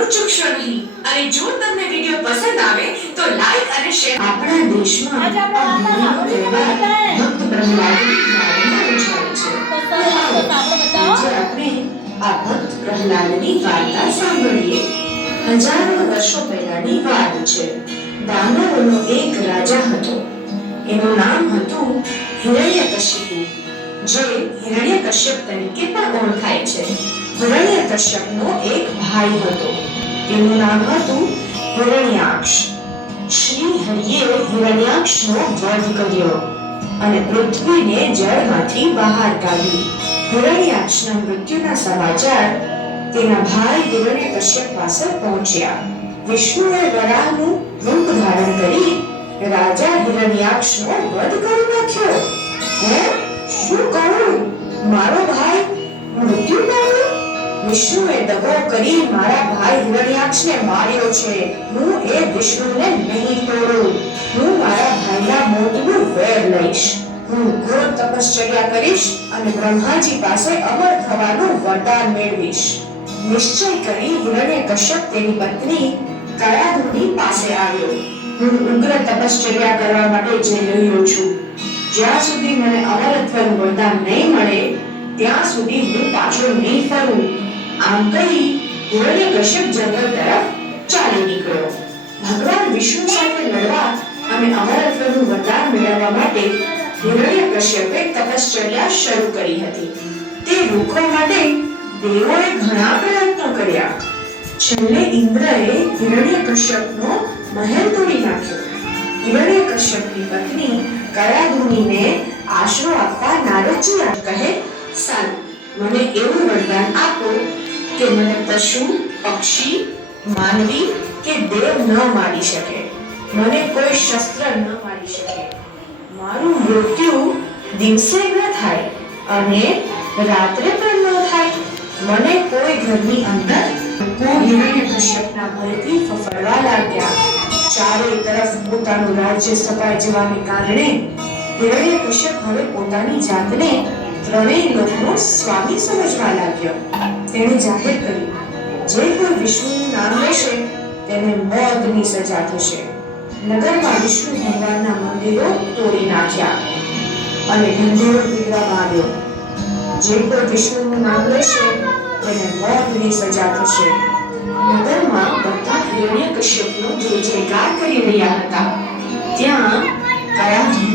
જોવાનું ચૂકશો નહીં અને જો તમને વિડિયો પસંદ આવે તો લાઈક અને શેર. આપણા દેશમાં ભક્ત પ્રહલાદની આ ભક્ત પ્રહલાદની વાર્તા સાંભળીએ. હજારો વર્ષો પહેલાની વાત છે. દાનવોનો એક રાજા હતો. એનું નામ હતું હિરણ્યકશિપુ, જે હિરણ્યકશ્યપ તરીકે પણ ઓળખાય છે. હિરણ્યકશ્યપનો એક ભાઈ હતો. તેનું નામ હતું હિરણ્યાક્ષ. શ્રી હરિએ હિરણ્યાક્ષનો વધ કર્યો અને પૃથ્વીને જળમાંથી બહાર કાઢી. હિરણ્યાક્ષના મૃત્યુના સમાચાર તેના ભાઈ હિરણ્યકશ્યપ પાસે પહોંચ્યા. વિષ્ણુએ વરાહનું રૂપ ધારણ કરી રાજા હિરણ્યાક્ષનો વધ કરી નાખ્યો. શું કહું? મારો ભાઈ મૃત્યુ પામ્યો? વિષ્ણુએ દગો કરી મારા ભાઈ હિરણ્યાક્ષને માર્યો છે. હું એ વિષ્ણુને નહીં તોડું. હું મારા ભાઈના મોતનું વેર લઈશ. હું ઘોર તપશ્ચર્યા કરીશ અને બ્રહ્માજી પાસે અમર થવાનું વરદાન મેળવીશ. નિશ્ચય કરી હિરણ્યકશ્યપ તેની પત્ની કયાધુની પાસે આવ્યો. હું ઉગ્ર તપશ્ચર્યા કરવા માટે જઈ રહ્યો છું. જ્યાં સુધી મને અમરત્વનું વરદાન નહીં મળે ત્યાં સુધી હું પાછો નહીં ફરું. આમ કહી હિરણ્યકશ્યપ જંગલ તરફ ચાલી નીકળ્યો. ભગવાન વિષ્ણુ સાથે લડવા અને અમરત્વનું વરદાન મેળવવા માટે હિરણ્યકશ્યપે તપશ્ચર્યા શરૂ કરી હતી. તે રોકવા માટે દેવોએ ઘણા પ્રયત્નો કર્યા. છેલ્લે ઇન્દ્રએ હિરણ્યકશ્યપનો મહેલ તોડી નાખ્યો. હિરણ્યકશ્યપની પત્ની કયાધુનીને આશરો આપવા નારદજી કહે, સારું, મને એવું વરદાન આપો કે મને પશુ, પક્ષી, માનવી કે દેવ ન મારી શકે. મને કોઈ શસ્ત્ર ન મારી શકે. મારું મૃત્યુ દિવસે ન થાય અને રાત્રે પણ ન થાય. મને કોઈ ઘરની અંદર હિરણ્યકશ્યપના ભયથી ફફડવા લાગ્યા. ચારે તરફ પોતાનું રાજ્ય સ્થપાઈ જવાને કારણે હિરણ્યકશ્યપ હવે પોતાની જાતને ત્રણેય લોકનો સ્વામી સમજવા લાગ્યો. તેણે જાહેર કર્યું, જે કોઈ વિષ્ણુનું નામ લેશે તેને મોતની સજા થશે. નગરમાં વિષ્ણુ ભગવાનના મંદિરો તોડી નાખ્યા અને ઢંઢેરો પીવડાવવામાં આવ્યો. જે કોઈ વિષ્ણુનું નામ લેશે તેને મોતની સજા થશે. નગરમાં બધા હિરણ્યકશ્યપનો જય જયકાર કરી રહ્યા હતા. ત્યાં કયાધુની